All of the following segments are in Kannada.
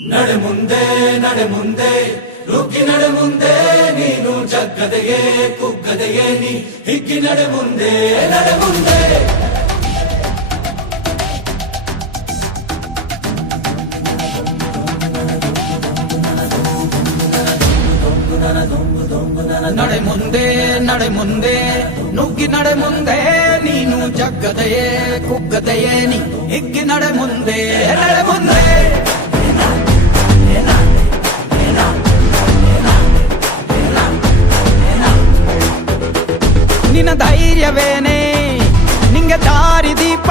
ನಡೆ ಮುಂದೆ ನಡೆ ಮುಂದೆ ರುಗ್ಗಿ ನಡೆ ಮುಂದೆ ನೀನು ಜಗ್ಗದೆಯೇ ಕುಗ್ಗದೆಯೇ ನೀ ಹಿಗ್ಗಿ ನಡೆ ಮುಂದೆ ನಡೆ ಮುಂದೆ ನಡೆ ಮುಂದೆ ನಡೆ ಮುಂದೆ ನುಗ್ಗಿ ನಡೆ ಮುಂದೆ ನೀನು ಜಗ್ಗದೆಯೇ ಕುಗ್ಗದೆಯೇ ನೀ ಹಿಗ್ಗಿ ನಡೆ ಮುಂದೆ ನಡೆ ಮುಂದೆ ನಿನ್ನ ಧೈರ್ಯವೇನೆ ನಿಂಗೆ ದಾರಿ ದೀಪ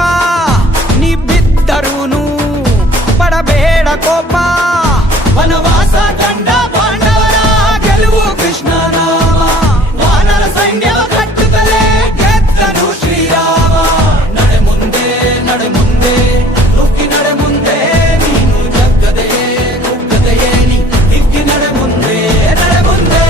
ನೀ ಬಿದ್ದರೂನು ಪಡಬೇಡ ಕೋಪ ವನವಾಸ ಕಂಡ ಪಾಂಡವರ ಗೆಲುವು ಕೃಷ್ಣ ನಾಮ ವಾನರ ಸೈನ್ಯ ಕಟ್ಟುತ್ತಲೇ ಗೆದ್ದನು ಶ್ರೀರಾಮ ನಡೆ ಮುಂದೆ ನಡೆ ಮುಂದೆ ನುಗ್ಗಿ ನಡೆ ಮುಂದೆ ನೀನು ಜಗ್ಗದೆಯೇ ಕುಗ್ಗದೆಯೇ ನೀ ಹಿಗ್ಗಿ ನಡೆ ಮುಂದೆ ನಡೆ ಮುಂದೆ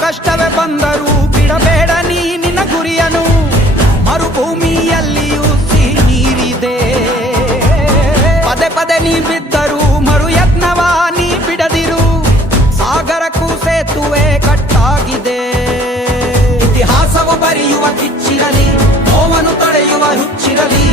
ಕಷ್ಟವೇ ಬಂದರೂ ಬಿಡಬೇಡ ನೀ ನಿನ್ನ ಗುರಿಯನು ಮರುಭೂಮಿಯಲ್ಲಿಯೂ ಸಿಹಿ ನೀರಿದೆ ಪದೇ ಪದೇ ನೀ ಬಿದ್ದರೂ ಮರು ಯತ್ನವ ನೀ ಬಿಡದಿರು ಸಾಗರಕ್ಕೂ ಸೇತುವೆ ಕಟ್ಟಾಗಿದೆ ಇತಿಹಾಸವು ಬರೆಯುವ ಕಿಚ್ಚಿರಲಿ ನೋವನ್ನು ತಡೆಯುವ ಹುಚ್ಚಿರಲಿ